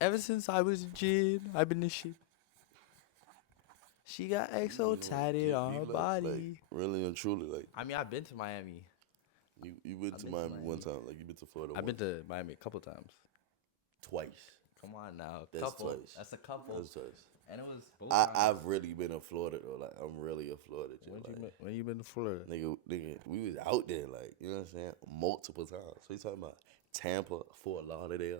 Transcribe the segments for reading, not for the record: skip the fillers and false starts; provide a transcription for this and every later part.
Ever since I was a kid, I've been this shit. She got XO tatted on her Like body. really and truly, like I mean, I've been to Miami. you went I've to been to Miami one Miami. time, like you been to Florida I've been once, to Miami a couple times. twice. Come on now, That's couple. twice. That's a couple. That's twice. And it was both I times. I've really been in Florida though. Like I'm really a Florida Joe. Like When you been to Florida? nigga, we was out there. Like you know what I'm saying, multiple times. So you talking about Tampa, Fort Lauderdale,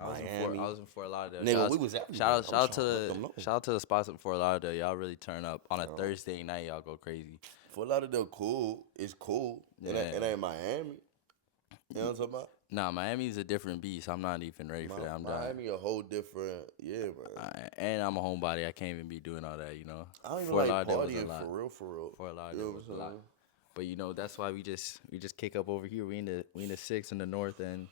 Miami. I was in Fort Lauderdale. Nigga, we was everywhere. Shout out to the shout out to the spots in Fort Lauderdale. Y'all really turn up on a Thursday night. Y'all go crazy. Fort Lauderdale cool. It's cool. Yeah. It ain't Miami. You know what I'm talking about? Nah, Miami's a different beast. I'm not even ready for that. I'm done. Miami a whole different, yeah, man. And I'm a homebody. I can't even be doing all that, you know. I don't even Fort like Lauderdale was a partying lot. for real. Fort You Lauderdale know was a what I'm lot. saying? But you know that's why we just kick up over here. We in the 6 in the north end,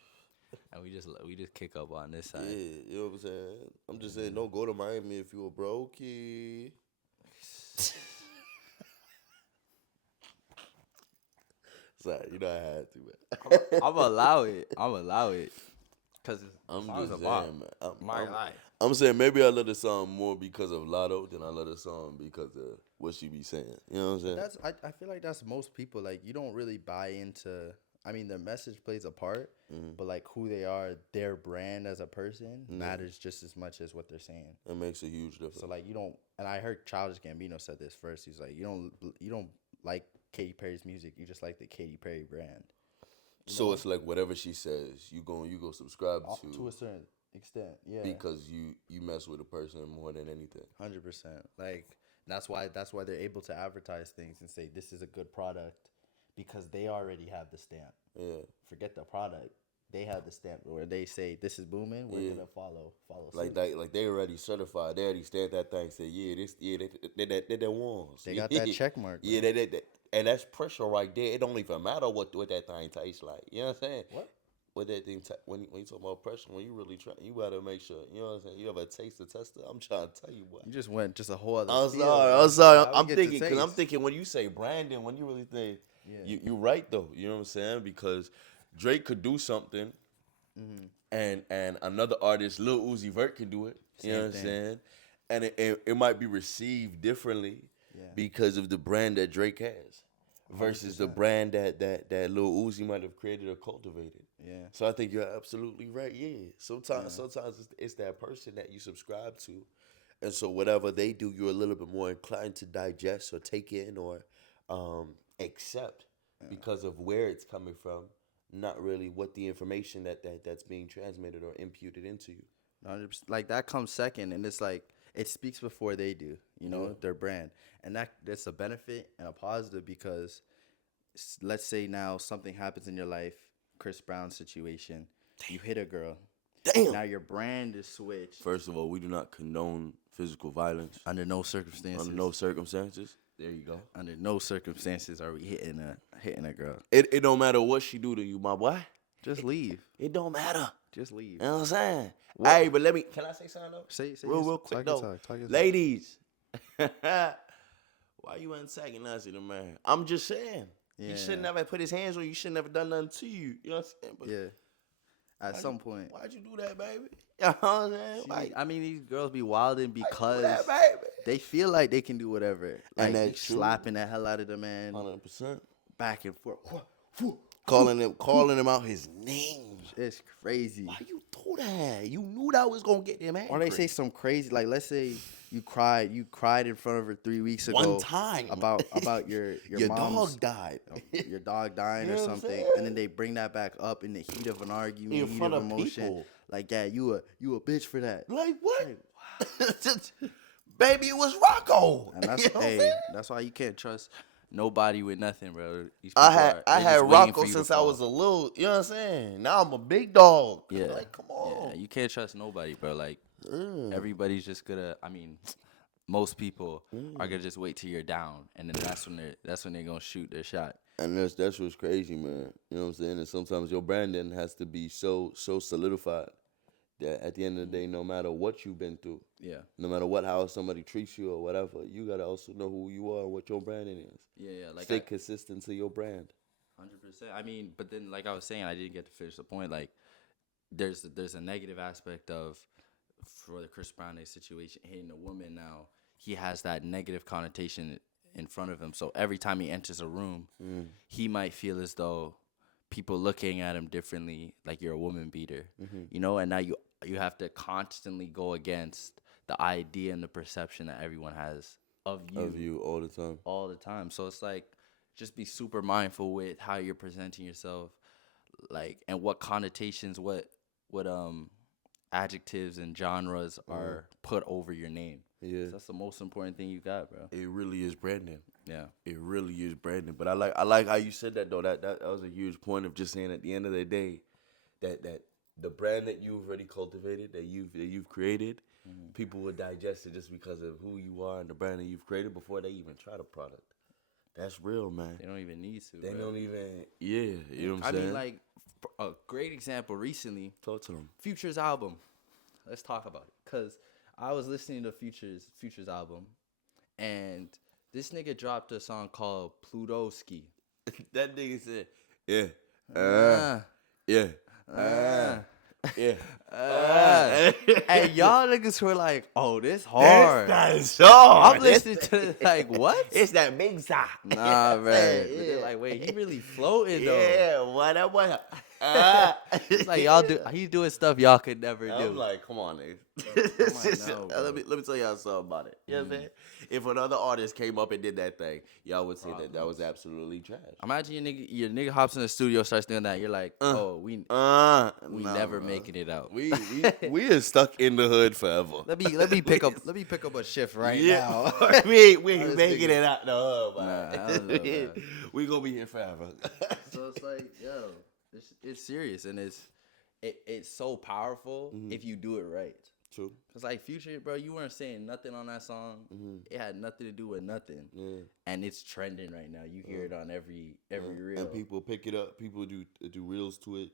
and we just kick up on this side. Yeah, you know what I'm saying? I'm just saying, don't go to Miami if you a brokey. Sorry, you know I had to, man. I'm allow it. Cause I'm songs just about saying, man. my life. I'm saying maybe I love the song more because of Lotto than I love the song because of what she be saying. You know what I'm saying? I feel like that's most people. Like you don't really buy into. I mean, their message plays a part, but like who they are, their brand as a person matters just as much as what they're saying. It makes a huge difference. So like you don't. And I heard Childish Gambino said this first. He's like, you don't like Katy Perry's music. You just like the Katy Perry brand. So it's like whatever she says, you go subscribe To a certain extent, yeah. because you mess with a person more than anything. 100%. Like that's why they're able to advertise things and say this is a good product because they already have the stamp. Yeah. Forget the product. They have the stamp where they say this is booming. We're gonna follow Like suit. like they already certified. They already stamped that thing. Say they ones. They got that check mark. Yeah, they and that's pressure right there. It don't even matter what that thing tastes like. You know what I'm saying? What that thing when you talk about pressure, when you really try, you gotta make sure. You know what I'm saying? You have a taste tester. I'm trying to tell you what. You just went just a whole other. I'm sorry. I'm thinking when you say branding, when you really think, you right though. You know what I'm saying? Because Drake could do something, and another artist, Lil Uzi Vert, can do it. You know what I'm saying? And it might be received differently because of the brand that Drake has versus 100%. The brand that Lil Uzi might have created or cultivated. Yeah. So I think you're absolutely right. Yeah. Sometimes it's that person that you subscribe to, and so whatever they do, you're a little bit more inclined to digest or take in or accept because of where it's coming from, not really what the information that's being transmitted or imputed into you. 100%. Like that comes second, and it's like it speaks before they do. You know their brand, and that's a benefit and a positive because let's say now something happens in your life, Chris Brown situation, you hit a girl. Damn. Now your brand is switched. First of all, we do not condone physical violence Under no circumstances. under no circumstances. There you go. Under no circumstances are we hitting a girl. It don't matter what she do to you, my boy. Just leave. It don't matter. Just leave. You know what I'm saying? Hey, but can I say something though? Say real quick though. Talk your talk. Ladies, why you antagonizing the man? I'm just saying. He should never put his hands on you. He should never done nothing to you. You know what I'm saying? But At some point. Why'd you do that, baby? You know what I'm saying? See, I mean, these girls be wilding because that, baby? They feel like they can do whatever. Like And that's true. slapping the hell out of the man. 100%. Back and forth. Calling him out his name. It's crazy. Why you do that? You knew that was gonna get them angry. Or they say some crazy, like let's say you cried in front of her 3 weeks ago. One time about your mom's, dog died. Your dog dying You or know what I'm something, saying? and then they bring that back up in the heat of an argument, In heat front of of emotion. people. Like, yeah, you a bitch for that. Like what? Like, Baby, it was Rocco. and that's You know what I'm saying? that's why you can't trust. nobody with nothing, bro. These I people had they just waiting Rocco for you to since I fall. was a little. You know what I'm saying? Now I'm a big dog. Yeah. Like, come on. Yeah, you can't trust nobody, bro. Like everybody's just gonna. I mean, most people are gonna just wait till you're down, and then that's when they're gonna shoot their shot. And that's what's crazy, man. You know what I'm saying? And sometimes your branding has to be so solidified that at the end of the day, no matter what you've been through, no matter how somebody treats you or whatever, you gotta also know who you are and what your branding is. Yeah. Like Stay consistent to your brand. 100%. I mean, but then like I was saying, I didn't get to finish the point. Like, there's a negative aspect of for the Chris Brown situation hitting a woman now, he has that negative connotation in front of him. So every time he enters a room, he might feel as though people looking at him differently, like you're a woman beater, and now you have to constantly go against the idea and the perception that everyone has of you all the time. all the time. So it's like, just be super mindful with how you're presenting yourself, like, and what connotations, what adjectives and genres are put over your name. Yeah, So that's the most important thing you got, bro. it really is branding. Yeah, It really is branding. But I like how you said that though. That was a huge point of just saying at the end of the day, that the brand that you've already cultivated, that you've created, people will digest it just because of who you are and the brand that you've created before they even try the product. That's real, man. they don't even need to. They bro. don't even. Yeah, you know what I'm saying. I mean, like, a great example recently, Talk to them. Future's album. Let's talk about it, cause I was listening to Future's album, and this nigga dropped a song called Plutoski. That nigga said, yeah, Uh, yeah, yeah. and y'all niggas were like, "Oh, this hard." That's hard. I'm listening to it like, what? It's that big side. Nah, man. But they're like, wait, he really floating though. Yeah, what? It's like he's doing stuff y'all could never do. I'm like, come on, nigga. No, bro. let me tell y'all something about it. You know what I'm saying? If another artist came up and did that thing, y'all would say that was absolutely trash. Imagine your nigga hops in the studio, starts doing that. You're like, oh, we never making it out. We are stuck in the hood forever. Let me pick up a shift right now. we ain't making it out the hood, man. Nah, I don't know, man. We gonna be here forever. So it's like, yo, it's serious, and it's so powerful if you do it right. True. Cause like Future, bro, you weren't saying nothing on that song. It had nothing to do with nothing. Yeah. And it's trending right now. You hear it on every reel. And people pick it up. People do reels to it,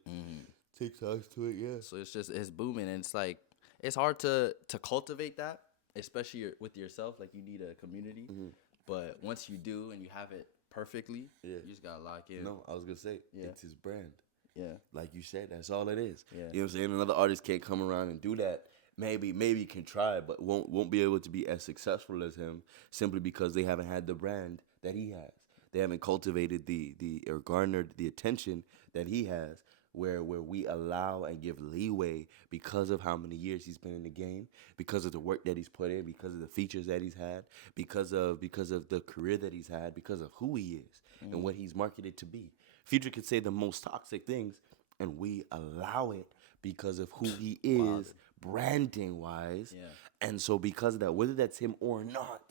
TikToks to it. Yeah. So it's booming, and it's like it's hard to cultivate that, especially with yourself. Like, you need a community, but once you do and you have it perfectly, you just gotta lock in. No, I was gonna say it's his brand. Yeah. Like you said, that's all it is. Yeah. You know what I'm saying? Another artist can't come around and do that. Maybe can try, but won't be able to be as successful as him simply because they haven't had the brand that he has. They haven't cultivated or garnered the attention that he has, where we allow and give leeway because of how many years he's been in the game, because of the work that he's put in, because of the features that he's had, because of the career that he's had, because of who he is and what he's marketed to be. Future could say the most toxic things, and we allow it because of who he is, branding wise. Yeah. And so because of that, whether that's him or not,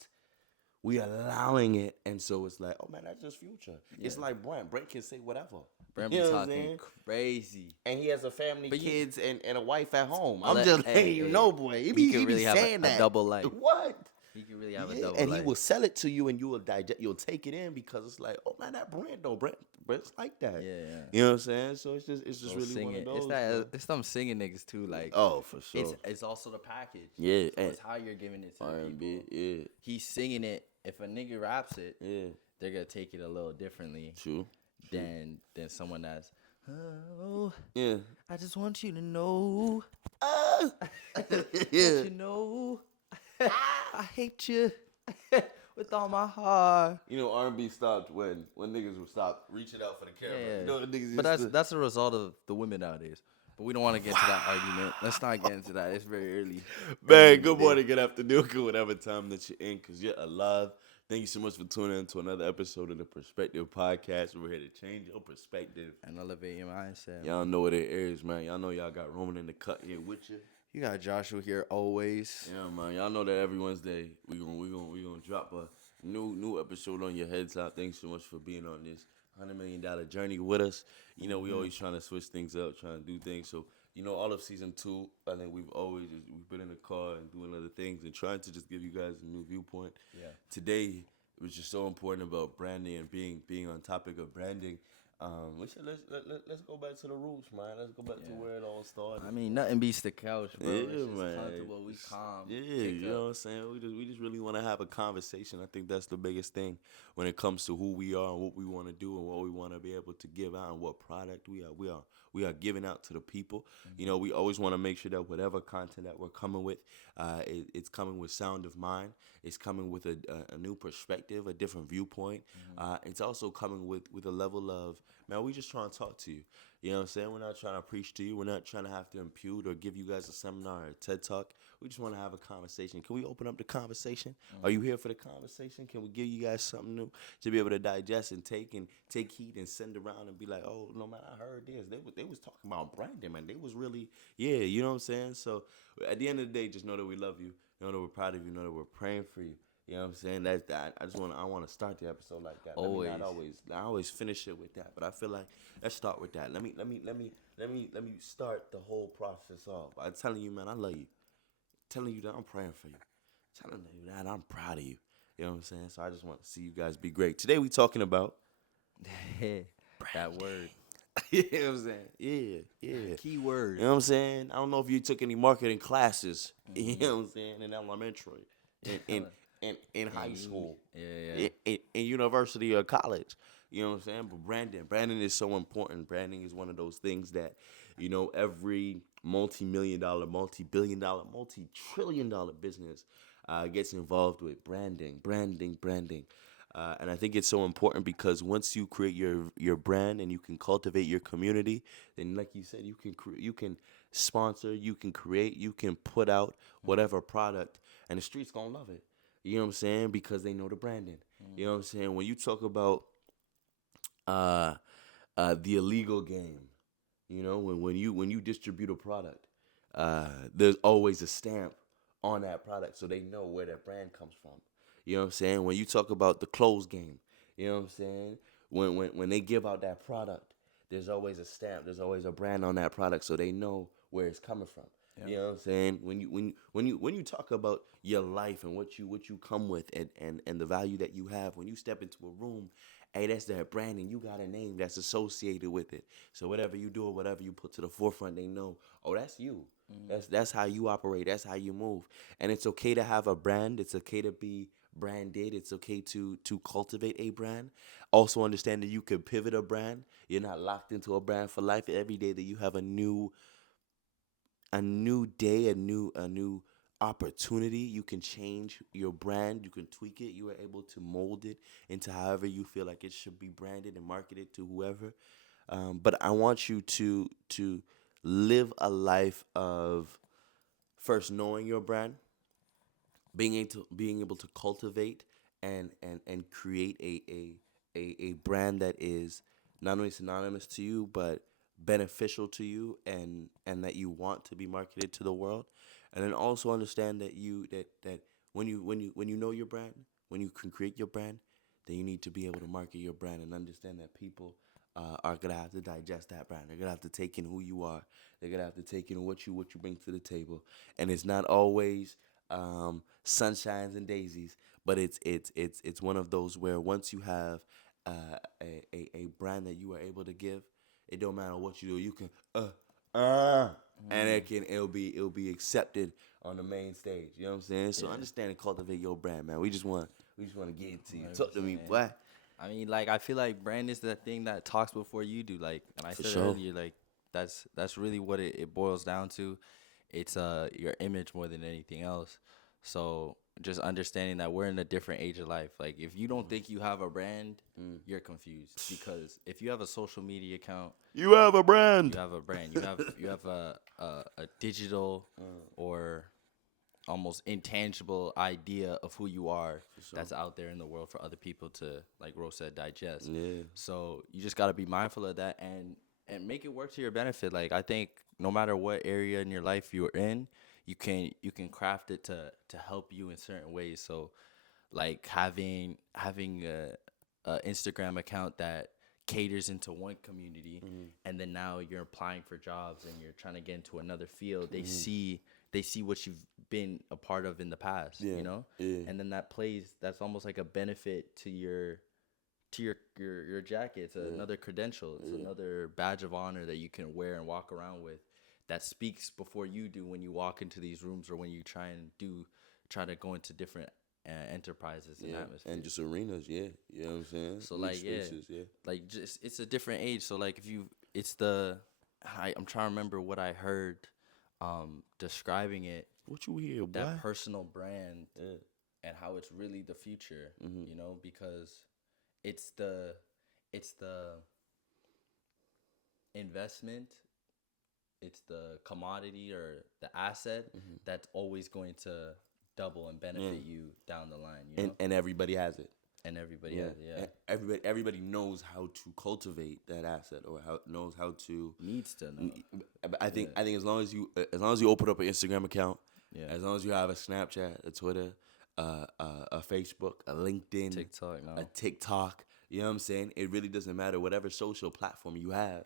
we allowing it. And so it's like, oh man, that's just Future. Yeah. It's like Brent. Brent can say whatever. Brent be talking crazy. And he has a family, kids, and a wife at home. I'm just letting you know, boy. He be really saying have a double life. What? He can really have a double and life. He will sell it to you, and you will digest. You'll take it in because it's like, oh man, that Brent though. Brent's like that. Yeah. You know what I'm saying? So it's just really singing. One of those. It's them singing niggas too. Like, oh, for sure. It's also the package. Yeah. So it's how you're giving it to R&B, the people. Yeah. He's singing it. If a nigga raps it, they're gonna take it a little differently. True. Than someone that's. Oh, yeah. I just want you to know. Yeah. You know, I hate you with all my heart. You know, R&B stopped when niggas would stop reaching out for the camera. Yeah. You know, the niggas but that's a result of the women nowadays. But we don't want to get into that argument. Let's not get into that. It's very early. Man, good morning, good afternoon, good whatever time that you're in, because you're alive. Thank you so much for tuning in to another episode of the Perspective Podcast. We're here to change your perspective and elevate your mindset. Y'all know what it is, man. Y'all know y'all got Roman in the cut here with you. You got Joshua here always. Yeah, man. Y'all know that every Wednesday we gonna drop a new episode on your heads out. Thanks so much for being on this $100 million journey with us. You know, we always trying to switch things up, trying to do things. So, you know, all of season 2, I think we've been in the car and doing other things and trying to just give you guys a new viewpoint. Yeah. Today, it was just so important about branding and being on topic of branding. We said let's go back to the roots, man. Let's go back to where it all started. I mean, nothing beats the couch, bro. Yeah, it's just man. Comfortable, we calm. Yeah, you know what I'm saying? We just really want to have a conversation. I think that's the biggest thing when it comes to who we are and what we want to do and what we want to be able to give out and what product we we are giving out to the people. You know, we always want to make sure that whatever content that we're coming with, it's coming with sound of mind. It's coming with a new perspective, a different viewpoint. It's also coming with a level of, man, we just trying to talk to you. You know what I'm saying? We're not trying to preach to you. We're not trying to have to impute or give you guys a seminar or a TED Talk. We just want to have a conversation. Can we open up the conversation? Are you here for the conversation? Can we give you guys something new to be able to digest and take heed and send around and be like, oh, no, man, I heard this. They was talking about branding, man. They was really, yeah, you know what I'm saying? So at the end of the day, just know that we love you. Know that we're proud of you. Know that we're praying for you. You know what I'm saying? That's that. I want to start the episode like that. Always. I always finish it with that, but I feel like let's start with that. Let me start the whole process off by telling you, man, I love you. Telling you that I'm praying for you. Telling you that I'm proud of you. You know what I'm saying? So I just want to see you guys be great. Today we talking about that word. You know what I'm saying? Yeah. Key word. You know what I'm saying? I don't know if you took any marketing classes. You know what I'm saying? In elementary, in high school, in university or college. You know what I'm saying? But branding is so important. Branding is one of those things that, you know, every multi-million-dollar, multi-billion-dollar, multi-trillion-dollar business gets involved with. Branding. And I think it's so important because once you create your brand and you can cultivate your community, then like you said, you can sponsor, you can create, you can put out whatever product, and the streets gonna love it. You know what I'm saying? Because they know the branding. You know what I'm saying? When you talk about the illegal game, you know, when you distribute a product, there's always a stamp on that product so they know where that brand comes from. You know what I'm saying? When you talk about the clothes game, you know what I'm saying? When they give out that product, there's always a stamp, there's always a brand on that product so they know where it's coming from. Yeah. You know what I'm saying? When you talk about your life and what you come with and the value that you have, when you step into a room, hey, that's that brand and you got a name that's associated with it. So whatever you do or whatever you put to the forefront, they know, oh, that's you. That's how you operate. That's how you move. And it's okay to have a brand. It's okay to be branded. It's okay to cultivate a brand. Also understand that you can pivot a brand. You're not locked into a brand for life. Every day that you have a new day, a new opportunity, you can change your brand, you can tweak it, you are able to mold it into however you feel like it should be branded and marketed to whoever. But I want you to live a life of first knowing your brand, being able to cultivate and create a brand that is not only synonymous to you but beneficial to you and that you want to be marketed to the world. And then also understand that that when you know your brand, when you can create your brand, then you need to be able to market your brand and understand that people are gonna have to digest that brand. They're gonna have to take in who you are. They're gonna have to take in what you bring to the table. And it's not always sunshines and daisies, but it's one of those where once you have a brand that you are able to give, it don't matter what you do, you can and it'll be accepted on the main stage. You know what I'm saying? So understand and cultivate your brand, man. We just want to get it to you. Talk to me, boy. I mean, like, I feel like brand is the thing that talks before you do. Like, and I said earlier, like, that's really what it boils down to. It's your image more than anything else. So just understanding that we're in a different age of life. Like, if you don't think you have a brand, you're confused. Because if you have a social media account, you have a brand. You have a brand. You have a digital or almost intangible idea of who you are that's out there in the world for other people to, like Rose said, digest. Yeah. So you just got to be mindful of that and make it work to your benefit. Like, I think no matter what area in your life you're in, you can craft it to help you in certain ways. So, like having a Instagram account that caters into one community, and then now you're applying for jobs and you're trying to get into another field. They see what you've been a part of in the past, you know, and then that's almost like a benefit to your jacket. It's another credential. It's another badge of honor that you can wear and walk around with. That speaks before you do when you walk into these rooms or when you try to go into different enterprises and atmospheres. And just arenas, you know what I'm saying? So like, spaces, like just it's a different age. So like, it's the I'm trying to remember what I heard describing it. What you hear, boy? That personal brand and how it's really the future, you know, because it's the investment, it's the commodity or the asset that's always going to double and benefit you down the line, you know? And everybody has it. And everybody has it, Everybody knows how to cultivate that asset, or knows how to needs to know. I think as long as you open up an Instagram account, as long as you have a Snapchat, a Twitter, a Facebook, a LinkedIn, a TikTok, you know what I'm saying? It really doesn't matter. Whatever social platform you have,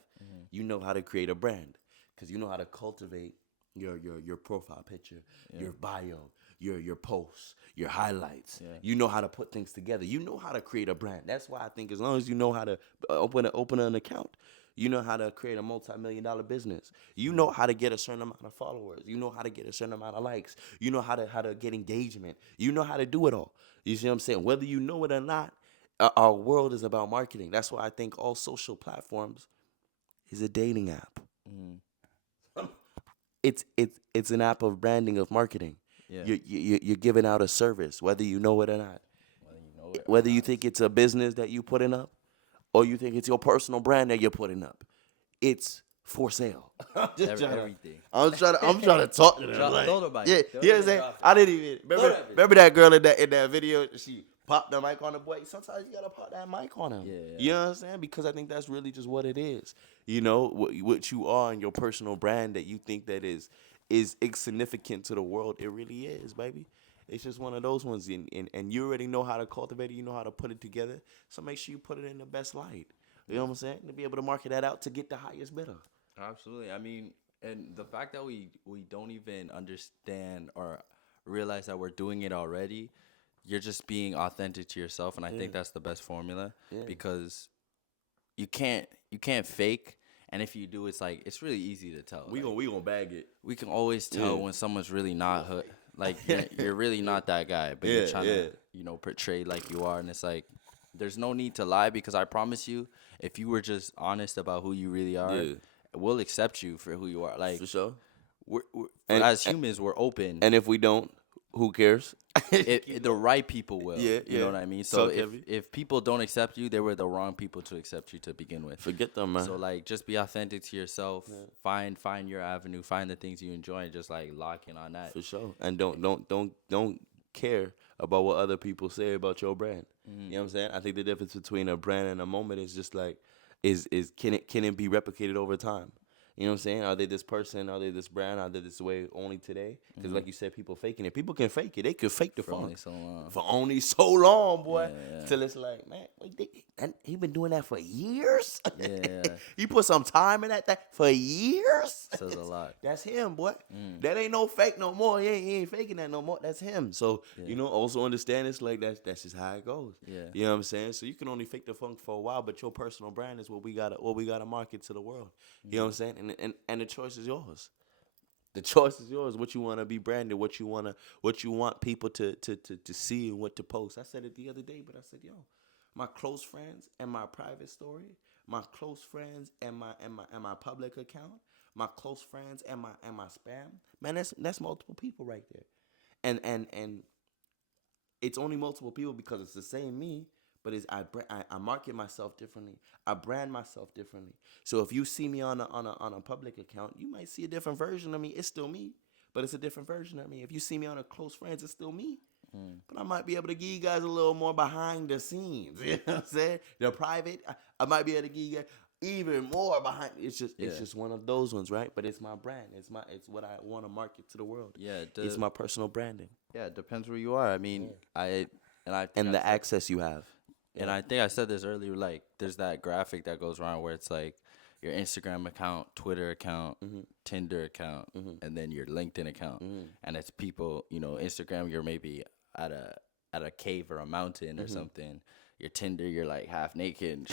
you know how to create a brand, because you know how to cultivate your profile picture, your bio, your posts, your highlights. You know how to put things together. You know how to create a brand. That's why I think as long as you know how to open an account, you know how to create a multi-million-dollar business. You know how to get a certain amount of followers. You know how to get a certain amount of likes. You know how to get engagement. You know how to do it all. You see what I'm saying? Whether you know it or not, our world is about marketing. That's why I think all social platforms is a dating app. It's an app of branding, of marketing. Yeah. You're giving out a service, whether you know it or not. Whether you think it's a business that you putting up, or you think it's your personal brand that you're putting up, it's for sale. Everything. I'm trying to talk to them. I didn't even remember that girl in that video. She popped the mic on the boy. Sometimes you gotta pop that mic on him. You know what I'm saying? Because I think that's really just what it is. You know, what you are and your personal brand that you think that is insignificant to the world. It really is, baby. It's just one of those ones, and you already know how to cultivate it. You know how to put it together. So make sure you put it in the best light. You know what I'm saying? To be able to market that out to get the highest bidder. Absolutely. I mean, and the fact that we don't even understand or realize that we're doing it already, you're just being authentic to yourself, and I think that's the best formula because you can't fake. And if you do, it's like it's really easy to tell. We gonna bag it. We can always tell when someone's really not hood. Like you're really not that guy, but you're trying to portray like you are, and it's like there's no need to lie, because I promise you, if you were just honest about who you really are, we'll accept you for who you are. Like for sure. As humans, we're open. And if we don't, who cares? The right people will. You know what I mean? So okay. if people don't accept you, they were the wrong people to accept you to begin with. Forget them, man. So like, just be authentic to yourself. Find your avenue. Find the things you enjoy, and just like lock in on that. For sure. And don't care about what other people say about your brand. You know what I'm saying? I think the difference between a brand and a moment is just like, can it be replicated over time? You know what I'm saying? Are they this person? Are they this brand? Are they this way only today? Because like you said, people faking it. People can fake it. They could fake the funk for only so long, boy. Till it's like, man, he been doing that for years. He put some time in that for years. Says a lot. That's him, boy. That ain't no fake no more. He ain't faking that no more. That's him. So also understand it's like that's just how it goes. You know what I'm saying? So you can only fake the funk for a while, but your personal brand is what we gotta market to the world. You know what I'm saying? And the choice is yours. The choice is yours. What you want to be branded, what you want people to see and what to post. I said it the other day, but I said, my close friends and my private story, my close friends and my public account, my close friends and my spam. Man, that's multiple people right there. And it's only multiple people because it's the same me. But I market myself differently. I brand myself differently. So if you see me on a public account, you might see a different version of me. It's still me, but it's a different version of me. If you see me on a close friends, it's still me. But I might be able to give you guys a little more behind the scenes. You know what I'm saying? The private, I might be able to give you guys even more behind. It's just one of those ones, right? But it's my brand. It's what I want to market to the world. It's my personal branding. Yeah, it depends where you are. I mean, and the access you have. And I think I said this earlier, like, there's that graphic that goes around where it's like your Instagram account, Twitter account, Tinder account, and then your LinkedIn account. And it's people, Instagram, you're maybe at a cave or a mountain or something. Your Tinder, you're like half naked.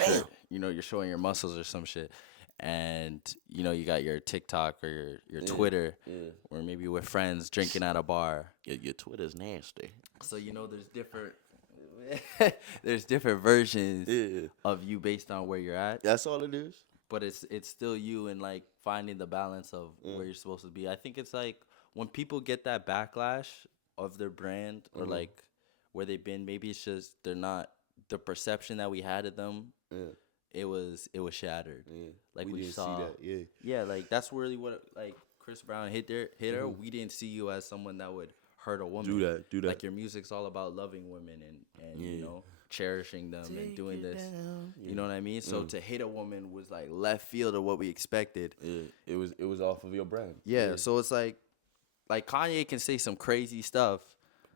You're showing your muscles or some shit. And, you got your TikTok or your Twitter, or maybe with friends drinking at a bar. Your Twitter's nasty. So, there's different versions of you based on where you're at. That's all it is. but it's still you, and like finding the balance of where you're supposed to be. I think it's like when people get that backlash of their brand or like where they've been, maybe it's just they're not the perception that we had of them. It was shattered. Like we saw. See that. Yeah, like that's really what like Chris Brown hit her. We didn't see you as someone that would hurt a woman. Do that. Like your music's all about loving women and you know, cherishing them and doing this. You know what I mean? So to hit a woman was like left field of what we expected. It was off of your brand. Yeah. So it's like Kanye can say some crazy stuff.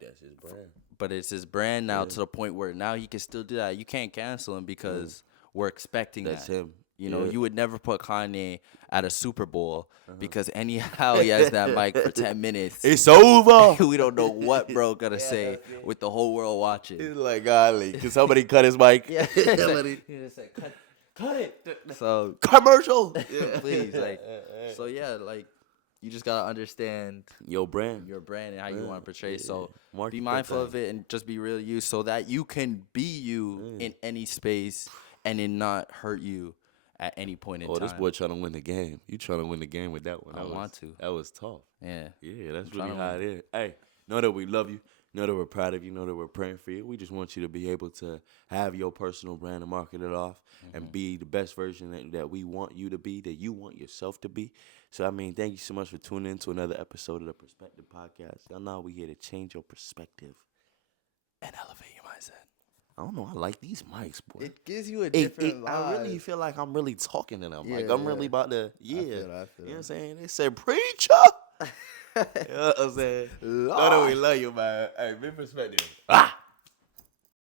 That's his brand. But it's his brand now to the point where now he can still do that. You can't cancel him because we're expecting that's that. him. You know, you would never put Kanye at a Super Bowl because anyhow he has that mic for 10 minutes. It's over. We don't know what bro gonna say with the whole world watching. It's like, golly, can somebody cut his mic? Yeah, somebody just said, cut it. So commercial. please, like, so yeah, like you just gotta understand your brand and how you want to portray. So Market be mindful of it and just be real you, so that you can be you in any space and it not hurt you at any point in time. Oh, this boy trying to win the game. You trying to win the game with that one. I want to. That was tough. Yeah. Yeah, that's really how it is. Hey, know that we love you. Know that we're proud of you. Know that we're praying for you. We just want you to be able to have your personal brand and market it off and be the best version that we want you to be, that you want yourself to be. So, I mean, thank you so much for tuning in to another episode of the Perspective Podcast. Y'all know we here to change your perspective and elevate your mindset. I don't know. I like these mics, boy. It gives you a different vibe. I really feel like I'm really talking to them. Like, I'm really about to, I feel You know what it. I'm saying? They said, preacher. You know what I'm saying? Know that we love you, man. Hey, big perspective.